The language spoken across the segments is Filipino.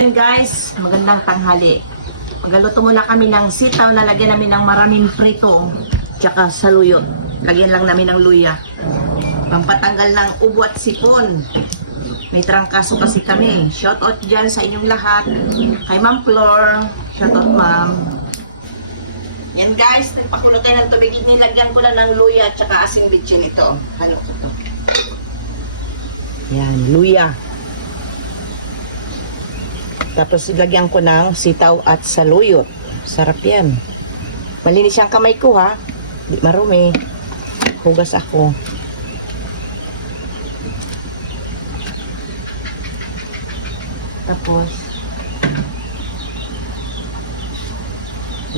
Ayan guys, magandang tanghali. Magluto muna kami ng sitaw na lagyan namin ng maraming prito tsaka saluyot. Lagyan lang namin ng luya. Pampatanggal ng ubo at sipon. May trangkaso kasi kami. Shout out dyan sa inyong lahat. Kay Ma'am Flor. Shout out Ma'am. Yan guys, nagpakulo tayo ng tubig. Nilagyan ko lang ng luya at tsaka asing bitchin ito. Halo ko to. Yan, luya. Tapos ilagyan ko ng sitaw at saluyot. Sarap yan. Malinis yung kamay ko ha. Di marumi. Hugas ako. Tapos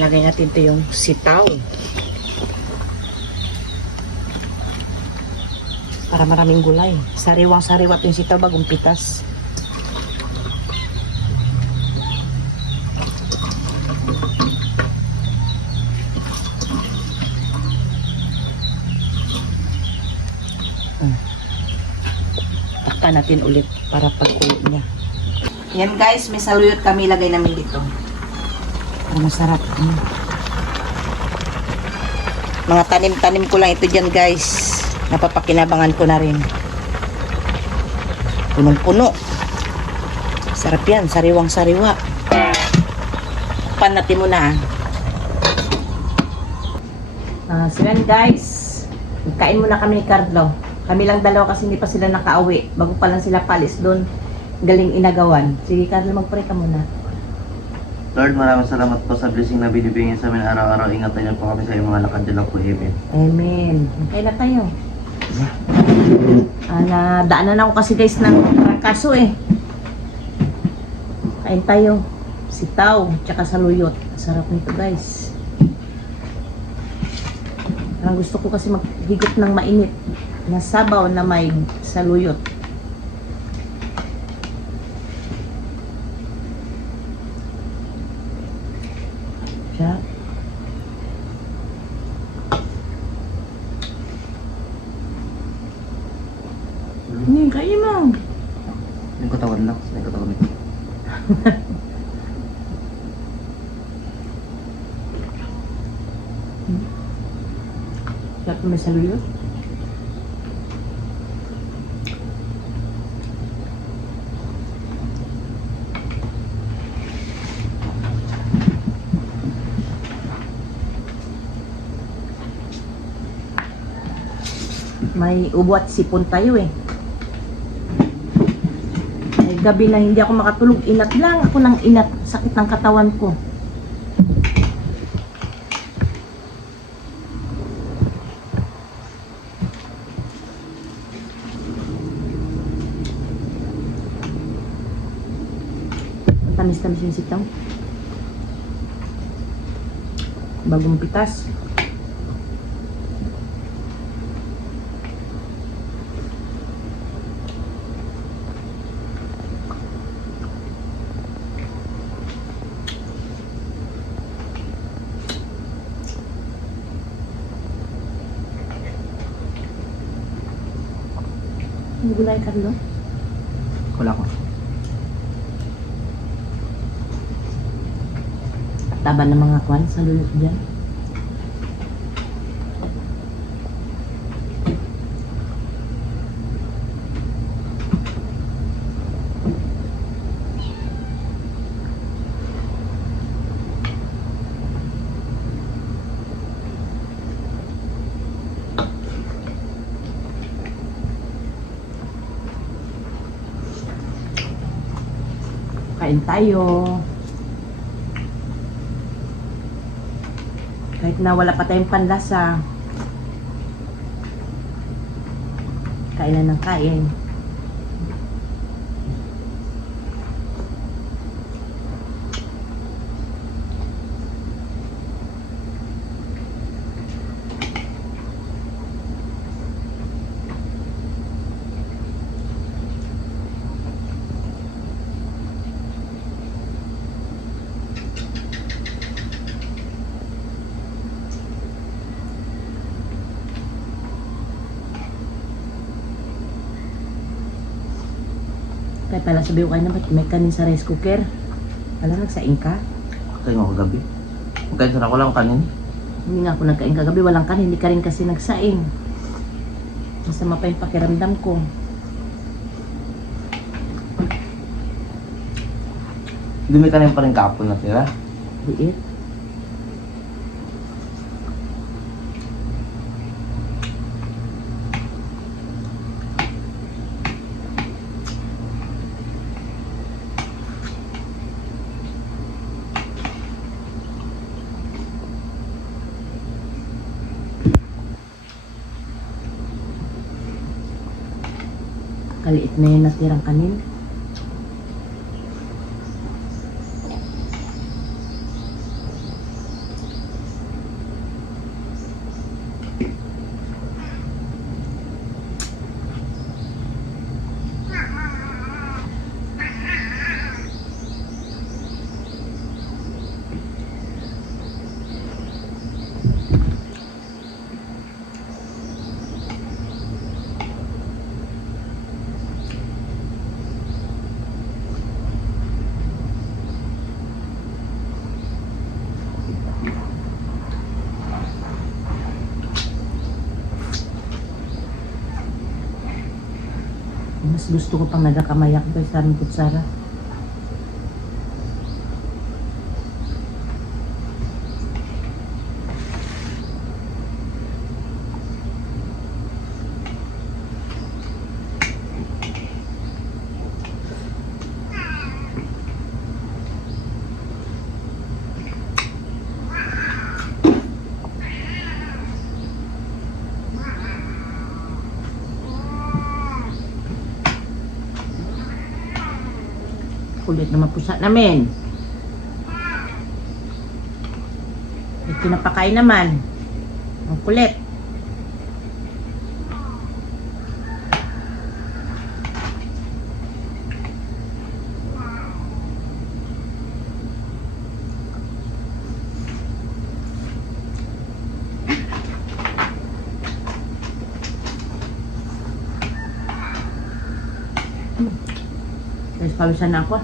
lagay natin ito yung sitaw. Para maraming gulay. Sariwang-sariwa ito yung sitaw bagong pitas. Takpan natin ulit para pagkulo niya. Yan guys, may saluyot kami lagay namin dito. Para masarap. Mga tanim-tanim ko lang ito dyan guys. Napapakinabangan ko na rin. Punong-puno. Sarap yan, sariwang-sariwa. Takpan natin muna. So yan guys. Kain muna kami ni Carlo. Kami lang dalawa kasi hindi pa sila nakauwi. Bago pa lang sila palis doon. Galing inagawan. Sige Carlo, mag-pray ka muna. Lord, maraming salamat po sa blessing na binibigyan sa amin araw-araw. Ingatan niyo po kami sa iyong mga lakad dyan po, Amen. Amen. Kain na tayo. Daanan ako kasi guys ng trangkaso eh. Kain tayo. Sitaw, tsaka saluyot. Sarap nito guys. Ang gusto ko kasi maghigop ng mainit na sabaw na may saluyot. Siya. Kain mo. Yung katawan lang. Yung katawan ito. Siya may saluyot. May ubo at sipon tayo eh. Ay, gabi na hindi ako makatulog. Inat lang ako ng inat. Sakit ng katawan ko. Tamis-tamis yung sitaw. Bagong pitas. May gulay, Carlo? Wala ko. Taba ng mga kwan sa lulot dyan. Kain tayo. Kahit na wala pa tayong panlasa. Kain na ng kain. Kaya pala sabi ko kayo na ba't may kanin sa rice cooker? Wala, nagsaing ka? Kaya nga kagabi. Magkain sana ko lang kanin. Hindi nga ako nagkain kagabi, walang kanin. Hindi ka rin kasi nagsaing. Masama pa yung pakiramdam ko. Dumi ka rin pa rin kapon na tira. Liit. Kaliit na yung natirang kanin. Mas gusto ko pang nagakamayak doon sa aming kutsara. Kulit naman pusa namin. May pinapakain naman. Ang kulit. Guys, pawisan na ako.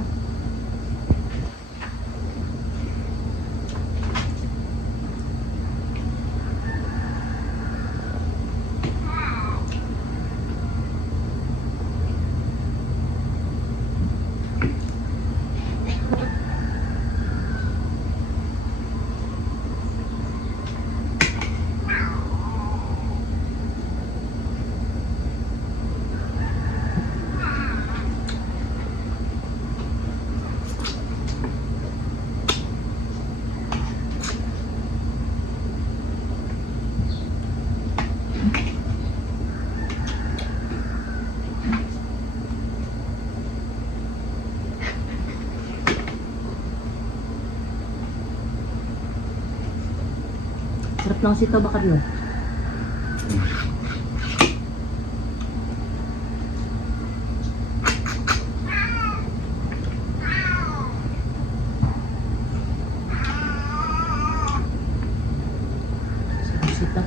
Sarap ng sitaw bakar yun. Sarap sitaw.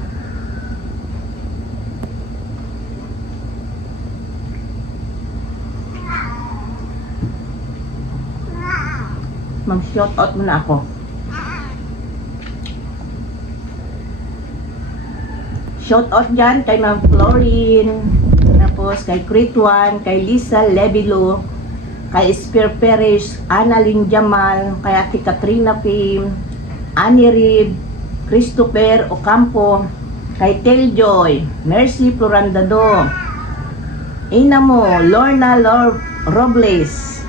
Mag-shout out muna ako. Shout out dyan kay Ma'am Florine, tapos kay Crit1, kay Lisa Levilo, kay Esper Perez, Annalyn Jamal, kay Ate Katrina Pim, Annie Rib, Christopher Ocampo, kay Teljoy, Mercy Florandado, Inamo, Lorna Robles,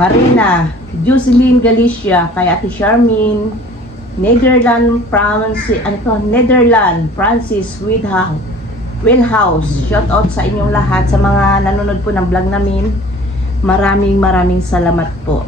Marina, Jocelyn Galicia, kay Ate Charmin, Netherland Francis Wilhouse. Shout out sa inyong lahat, sa mga nanonood po ng vlog namin. Maraming salamat po.